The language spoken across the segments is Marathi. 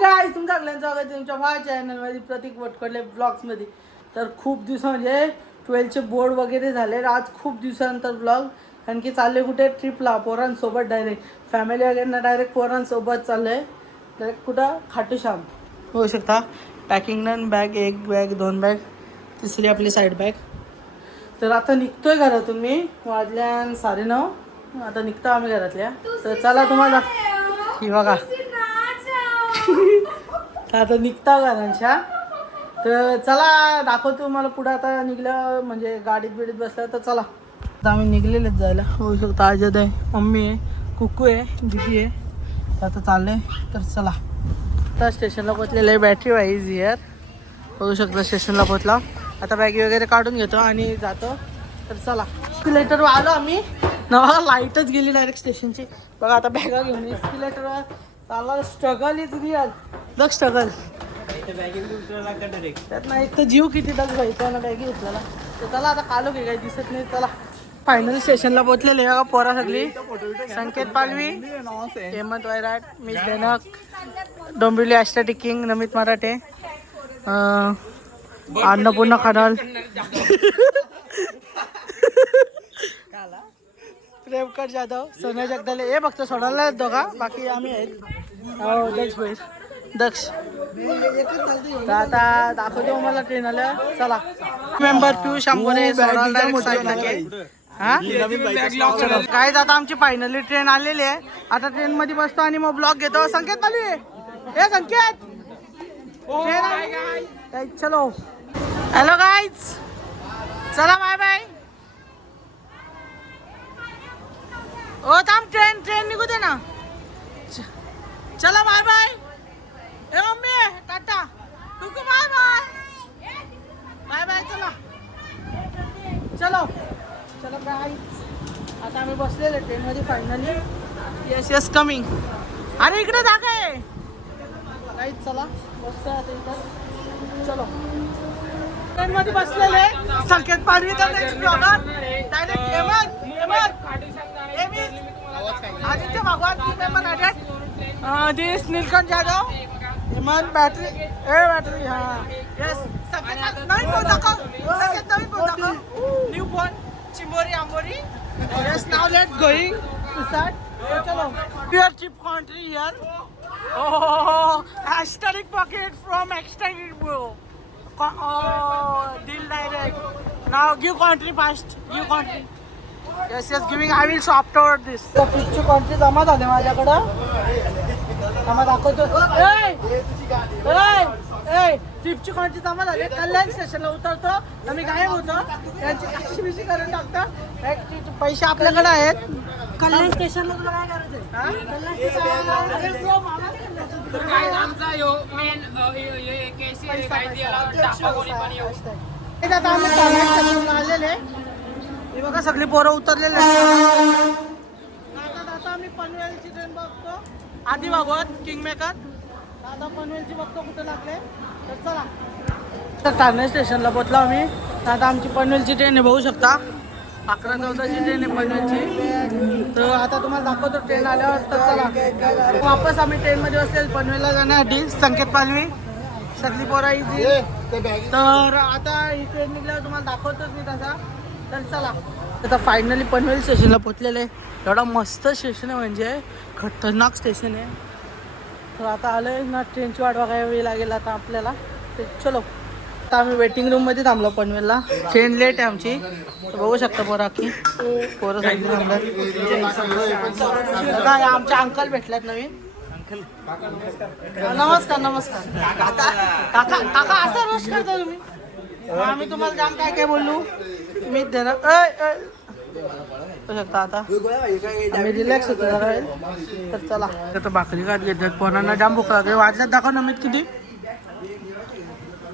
काय तुमच्या स्वागत तुमच्या माझ्या चॅनलमध्ये प्रतीक वटकडले ब्लॉग्समध्ये. तर खूप दिवस म्हणजे 12चे बोर्ड वगैरे झाले. आज खूप दिवसानंतर ब्लॉग, कारण की चालले कुठे ट्रिपला पोरांसोबत. डायरेक्ट फॅमिली वगैरे ना डायरेक्ट पोरांसोबत चाललं आहे. डायरेक्ट कुठं खाटूश्याम होऊ शकता. Packing done. बॅग, एक बॅग, 2 बॅग, तिसरी आपली साईड बॅग. तर आता निघतोय घरातून मी. वाजल्यान 9:30. आता निघतो आम्ही घरातल्या. तर चला तुम्हाला ही बघा आता निघता घरांच्या. तर चला दाखवतो मला पुढं. आता निघलं म्हणजे गाडीत बिडीत बसलं तर चला. आता आम्ही निघलेलेच जायला. होऊ शकतो आजद आहे, मम्मी आहे, कुकू आहे, दीदी आहे. आता चाललंय. तर चला आता स्टेशनला पोचलेलं आहे. Battery wise here. होऊ शकतं स्टेशनला पोचला. आता बॅगी वगैरे काढून घेतो आणि जातो. तर चला एस्किलेटरवर आलो आम्ही. नवा लाईटच गेली डायरेक्ट स्टेशनची. बघा आता बॅगा घेऊन एस्किलेटरवर चालला. Struggle is real. The struggle. त्यात नाही तर जीव किती दग व्हायचा ना बॅगी घेतलेला. तर चला आता कालो की काही दिसत नाही. चला फायनल स्टेशनला पोहोचलेले बघा पोरा सगळी. संकेत पालवी, हेमंत वैराट, मी जनक, डोंबिवली ॲस्टॅटिक किंग, नमित मराठे, अन्नपूर्णा खानाल, प्रेमकर जाधव, सोन्या जगदाले. हे फक्त सोडायला दोघा, बाकी आम्ही आहेत. हो दक्ष भाई, दक्ष. तर आता दाखवतो मला ट्रेन आल्या. चला मेंबर पियुष आंबोरे काय आता आमची फायनली ट्रेन आलेली आहे. आता ट्रेन मध्ये बसतो आणि मग ब्लॉग घेतो. संकेत पालवी, हे संकेत चलो. हॅलो गाईज, चला बाय बाय. ओ थांब, ट्रेन निघू दे ना. चला बाय बाय. ए मम्मी टाटा. तुझको बाय बाय. Bye bye. चला चलो चलो गाईज. आता आम्ही बसलेले ट्रेनमध्ये फायनली. Yes yes coming. अरे इकडे जागा आहे गाईज. चला बसतोय आता इथं. चलो ट्रेनमध्ये बसलेले. संकेत पाडवी तर next blogger direct Aditya Bhagwan की member added. This Nilkanth Jadhav, Hemant battery. Battery हां येस. संकेत नवीन फोन दाखव. संकेत नवीन फोन दाखव. न्यू फोन चिंबोरी आंबोरी. येस नाव लेट्स गोइंग टू स्टार्ट. चलो pure cheap country here. Oh, aesthetic pocket from extended bro. Oh, deal direct. Now give country fast. Give country. Yes, yes, giving. I will show after this. So, Picchu country जमा झाले माझ्याकडं. जमा दाखवतो. पिच्चू country जमा झाले. कल्याण स्टेशनला उतरतो. आम्ही गायब होतो. त्यांची काशीबिशी करून टाकतो. पैसे आपल्याकडे आहेत. कल्याण स्टेशनला तुला काय करायचं आहे? कल्याण स्टेशनला तर काय आमचा यो मेन केसी काय दिला टाका कोणी पण येऊ. आता आम्ही कल्याण स्टेशनला आलेले. हे बघा सगळी पोरं उतरलेले आहेत. आता आम्ही पनवेलची ट्रेन बघतो. आधी भागवत किंग मेकर. आता पनवेलची बघतो कुठे लागले. तर चला तर ठाणे स्टेशनला पोहोचलो आम्ही. आता आमची पनवेलची ट्रेन आहे बघू शकता. 11:14ची ट्रेन आहे पनवेलची. तर आता तुम्हाला दाखवतो ट्रेन आल्यावर. तर चला वापस आम्ही ट्रेनमध्ये बसलेल पनवेलला जाण्यासाठी. संकेत पालवी सगळी पोरा इथे. तर आता ही ट्रेन निघल्यावर तुम्हाला दाखवतोच मी तसा. तर चला आता फायनली पनवेल स्टेशनला पोचलेलं आहे. एवढा मस्त स्टेशन आहे म्हणजे खतरनाक स्टेशन आहे. तर आता आलं आहे ना ट्रेनची वाट बघावी लागेल आता आपल्याला. ते चलो आता आम्ही वेटिंग रूममध्ये थांबलो पनवेलला. ट्रेन लेट आहे आमची. तर बघू शकता पोरं अख्खी पोरं सांगली थांबल्यात. काय आमचे अंकल भेटल्यात नवीन. नमस्कार नमस्कार काका. काका असं रोज करता तुम्ही? आम्ही तुम्हाला जाम काय काय बोलू. मी देणार शकता. आता आम्ही रिलॅक्स होतो जरा. तर चला आता भाकरी खात घेतात. पोरांना जाम भूक लागली. वाजल्यात दाखव ना मी किती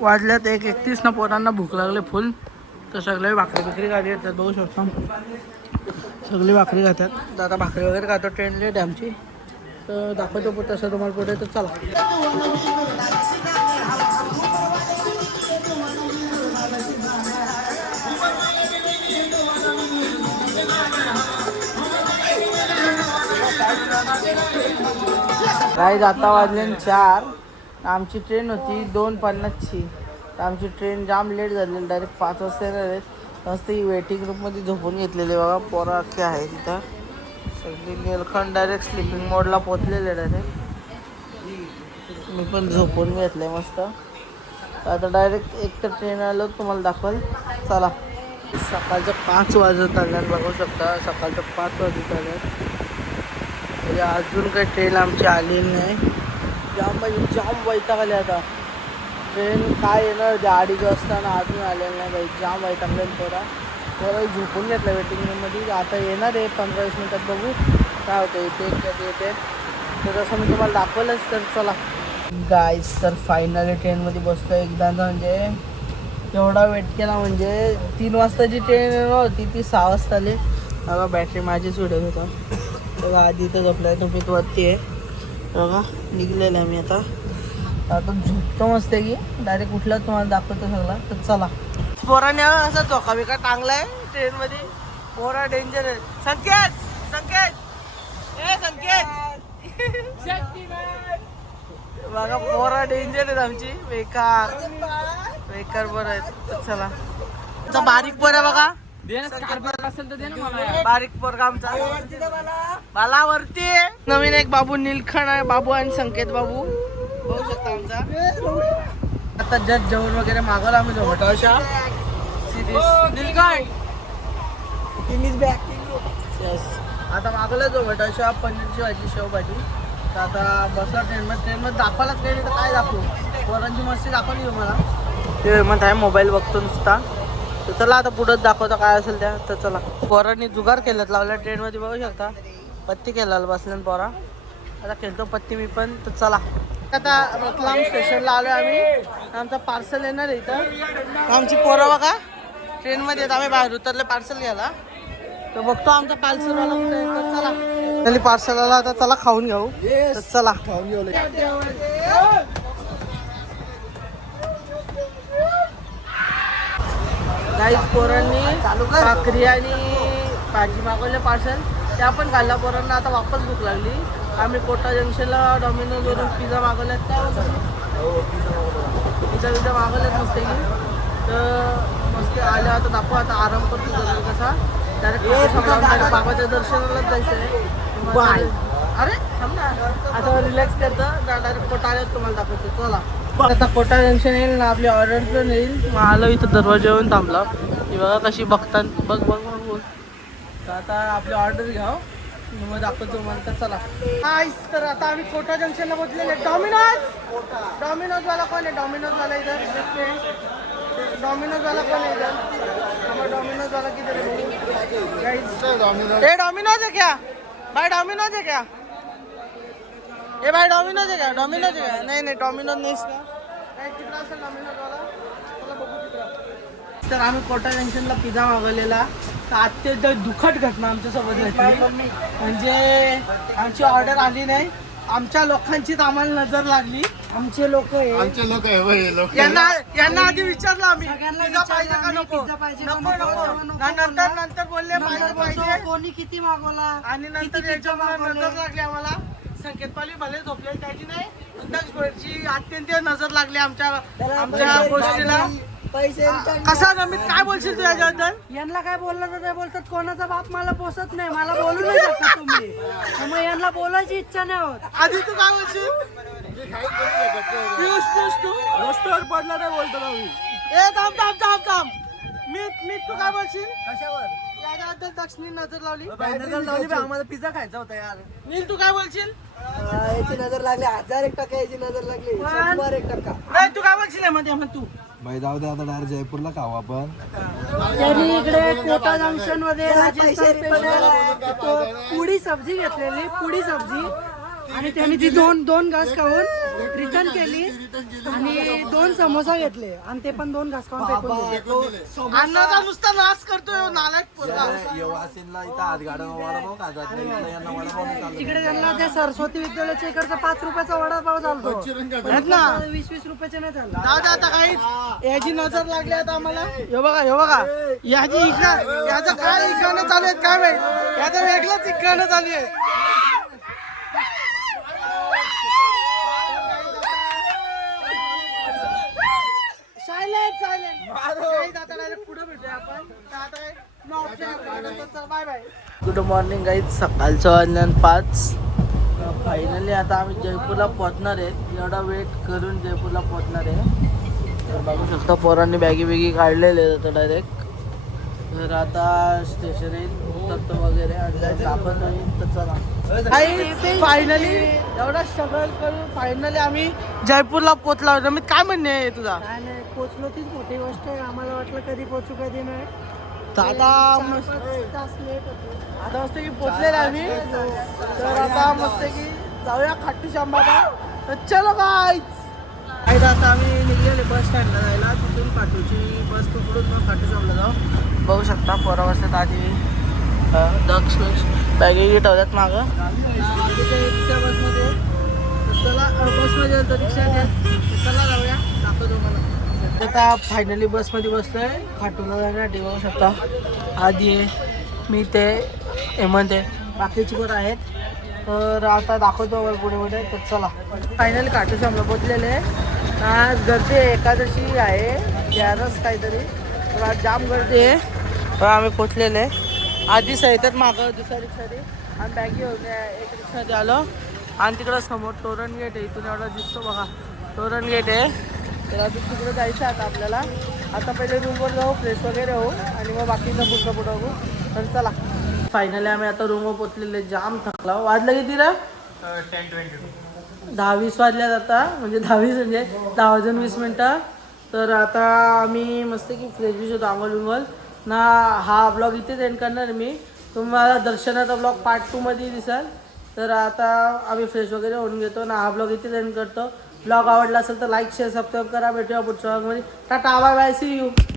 वाजल्यात. 1:31 ना. पोरांना भूक लागले फुल. तर सगळे भाकरी खात घेतात बघू शकतो. सगळी भाकरी खातात. तर आता भाकरी वगैरे खातो. ट्रेन लेट आहे आमची. तर दाखवतो तसं तुम्हाला पुढे. तर चला गाईज आता वाजले 4. आमची ट्रेन होती 2:50ची. तर आमची ट्रेन जाम लेट झालेली, डायरेक्ट 5 वाजता येणार आहेत. मस्त ही वेटिंग रूममध्ये झोपून घेतलेली बघा, पोरं अख्खे आहे तिथं. सगळी नीलखंड डायरेक्ट स्लिपिंग मोडला पोचलेले डायरेक्ट. मी पण झोपून घेतलं आहे मस्त. आता डायरेक्ट एक तर ट्रेन आलो तुम्हाला दाखवाल. चला. सकाळचं 5 वाजत आल्यात बघू शकता. सकाळचं 5 वाजत आल्यात म्हणजे अजून काही ट्रेन आमची आलेली नाही. जाम म्हणजे जाम वैतागले आता. ट्रेन काय येणार होती 2:30 वाजता ना अजून आलेलं नाही बाई. जाम वैतागले पोरं झोपून घेतलं वेटिंग रूममध्ये. आता येणार आहे 15-20 मिनटात, बघू काय होतं. येते कधी येते तर तसं मी तुम्हाला दाखवलंच. तर चला गाईज, तर फायनली ट्रेनमध्ये बसलो एकदा. म्हणजे एवढा वेट केला, म्हणजे 3 वाजताची ट्रेन येणार होती, ती 6 वाजता आली. बघा बॅटरी माझीच उडत होता. बघा आधी इथं झोपला आहे, तुम्ही वरती आहे बघा. निघलेलं आहे मी आता झोपतो मस्त की. डायरेक्ट उठला तुम्हाला दाखवतो सगळा. तर चला. पोराने असा धोका बिका टांगला आहे ट्रेनमध्ये. पोरा डेंजर आहे. संकेत संकेत ए संकेत बघा पोरा डेंजर आहेत आमची. बेकार बेकार बरं आहे. चला. आता बारीक पोर आहे बघा. बारीक पोरगा आमचा बाला वरती. नवीन एक बाबू नीलखंड आहे, बाबू आणि संकेत बाबू बघू शकता आमचा. आता जस्ट जेवण वगैरे मागवलं आम्ही झोमॅटो अशा. नीलखंड आता मागवलं झोमॅटो अशा पनीरची भाजी, शेवभाजी. तर आता बसला ट्रेनमध्ये दाखवायलाच काही नाही तर काय दाखवू. पोरांची मस्ती दाखवली मला. ते मग आहे मोबाईल बघतो नुसता. तर चला आता पुढंच दाखवतो काय असेल त्या. तर चला. पोरांनी जुगार केलं लावल्या ट्रेनमध्ये बघू शकता. पत्ती केला बसल्या पोरा. आता खेळतो पत्ती मी पण. तर चला आता रतलाम स्टेशनला आलो आम्ही. आमचा पार्सल येणार आहे इथं. आमची पोरं बघा ट्रेनमध्ये येत. आम्ही बाहेर उतरले पार्सल घ्यायला. तर बघतो आमचा पार्सलवाला कुठे आहे. तर चला पार्सल आला. आता चला खाऊन घेऊ. तर चला खाऊन घेऊ. काही पोरांनी भाकरी आणि भाजी मागवले पार्सल. त्या पण खाल्ल्या पोरांना. आता वापस भूक लागली. आम्ही कोटा जंक्शनला डॉमिनोजवरून पिझ्झा मागवल्यात. काय पिझ्झा मागवल्यात मस्त की. तर मस्त आल्या. आता दाखवा. आता आराम करतो जरा कसा. डायरेक्ट बाबाच्या दर्शनालाच जायचं आहे. अरे थांब ना. आता रिलॅक्स करतं. डायरेक्ट कोटा आल्यात तुम्हाला दाखवतो. चला. आता कोटा जंक्शन येईल ना आपली ऑर्डर पण येईल. मग आलो इथं दरवाजा येऊन थांबला. ती बघा कशी बघतात. बघ बघ बघ बघ. तर आता आपली ऑर्डर घ्याव मग दाखवतो मला. तर चला. तर आता आम्ही कोटा जंक्शनला पोहोचलेले. डॉमिनोजवाला कोण आहे? डॉमिनोजवाला इधर डॉमिनोजवाला कोण आहे इधर? डॉमिनोजवाला किधर है? डॉमिनोज है क्या भाई? डॉमिनोज है क्या? ए भाई डॉमिनोज है क्या? डॉमिनोज है क्या? नहीं नहीं डॉमिनोज नाही इसका. तिकडं असेल डॉमिनोजवाला. चला बघू तिकडं. तर आम्ही कोटा जंक्शनला पिझ्झा मागवलेला. तर अत्यंत दुःखद घटना आमच्यासोबत घडली. म्हणजे आमची ऑर्डर आली नाही. आमच्या लोकांचीच आम्हाला नजर लागली. आमचे लोक आहे. यांना आधी विचारलं आम्ही पिझ्झा पाहिजे का नको. नंतर बोलले पाहिजे. कोणी किती मागवला आणि नंतर नजर लागली आम्हाला. संकेतपाली भले झोपले त्याची नाही. अत्यंत नजर लागली आमच्या गोष्टीला. कसा गमित काय बोलशील तू याच्याबद्दल? यांना काय बोललं तर बोलतात कोणाचा बाप मला पोसत नाही. मला बोलू नाही शकता तुम्ही. मग यांना बोलायची इच्छा नाही होत. आधी तू काय बोलशील? रस्त्यावर पडला नाही बोलतो ना मी. ए थांब. मी तू काय बोलशील? कशावर? दक्षिणी नजर लावली. आम्हाला पिझ्झा खायचा होता यार. नील तू काय बोलशील? याची नजर लागली. 1001% याची नजर लागली. 100% नाही तू काय बोलशील मध्ये? मग तू भाई जाऊ दे. आता डायरेक्ट जयपूरला खाऊ आपण. त्यांनी इकडे कोटा जंक्शन मध्ये पुडी सब्जी घेतलेली. पुडी सब्जी आणि त्यांनी ती दोन घास खाऊन रिटर्न केली. आणि 2 समोसा घेतले आणि ते पण 2 घास खाऊन फेकून दिले. अन्नाचा नुसता नाश करतोय नालायक पोरगा. वासिनला इथं हात गाडा वडापाव खातात नाही. इथं यांना वडापाव नाही चालत. तिकडे त्यांना त्या सरस्वती विद्यालयाच्या इकडचा 5 रुपयाचा वडापाव चालतो. 20-20 रुपयाचे नाही चालला. जाऊ दे आता काही. याची नजर लागली आता आम्हाला. हे बघा याची याचं काय इकाणं चालू आहेत काय माहिती. याचं वेगळंच इकाणं चालू आहे. आपण तर आता काय no option आहे आपल्याकडे. तर चल bye bye. Good morning guys. सकाळचं वाजल्यान 5. फायनली आता आम्ही जयपूरला पोहोचणार आहे. एवढा वेट करून जयपूरला पोहोचणार आहे. तर बघू शकता पोरांनी बॅगी बिगी काढलेले होतं डायरेक्ट. तर आता स्टेशन येईल उतरतो वगैरे आणि आपण होईल. तर चला फायनली एवढा स्ट्रगल करून फायनली आम्ही जयपूरला पोहोचला. रमित काय म्हणणे आहे तुझा? काय नाही पोचलो तीच मोठी गोष्ट आहे. आम्हाला वाटलं कधी पोचू कधी नाही. तर आता 4-5 तास लेट होतो. आता मस्त की पोचलेलं आम्ही. तर आता मस्त की जाऊया खाटू श्यामबाबा. तर चलो गाईज. आता आम्ही निघलेले बस स्टँडला जायला. तिथून खाटूची बस पकडून मग खाटू श्यामला जाऊ. बघू शकता पोरा वाजतात आधी दक्ष बॅगी ठेवल्यात मागं रिक्षा बसमध्ये. तर चला बसमध्ये येतो रिक्षा घेत. चला जाऊया दाखवतो मला. आता फायनली बसमध्ये बसलोय खाटूला जाण्यासाठी. बघू शकता आधी आहे मी ते हेमंत आहे बाकीची पण आहेत. तर आता दाखवतो मला पुढे पुढे. तर चला फायनली खाटू श्यामला पोचलेले. आज गर्दी आहे. एकादशी आहे 11 काहीतरी. तर आज जाम गर्दी आहे. तर आम्ही पोचलेले आधी सहितात मागं दुसऱ्या रिक्षाने आणि बॅगी होऊन एक रिक्षाने आलो. आणि तिकडं समोर तोरण गेट आहे. इथून एवढा दिसतो बघा तोरण गेट आहे. तर अजून तिकडे जायचं आता आपल्याला. आता पहिले रूमवर जाऊ फ्रेश वगैरे होऊ आणि मग बाकीचं पुढचं पुढं बघू. तर चला फायनली आम्ही आता रूमवर पोचलेले. जाम थकला. वाजलं किती रे? 10-20 वाजल्यात आता. म्हणजे 10-20 म्हणजे 10 वाजून 20 मिनटं. तर आता आम्ही मस्त की फ्रेश बिश होतो आंघोळ बिंघोळ ना. हा ब्लॉग इथेच एंड करणार मी. तुम्हाला दर्शनाचा ब्लॉग पार्ट 2 मध्ये दिसाल. तर आता आम्ही फ्रेश वगैरे होऊन घेतो ना. हा ब्लॉग इथेच एंड करतो. ब्लॉग आवडला असेल तर लाईक शेअर सबस्क्राईब करा. भेटूया पुढच्या ब्लॉगमध्ये. Tata bye bye see you.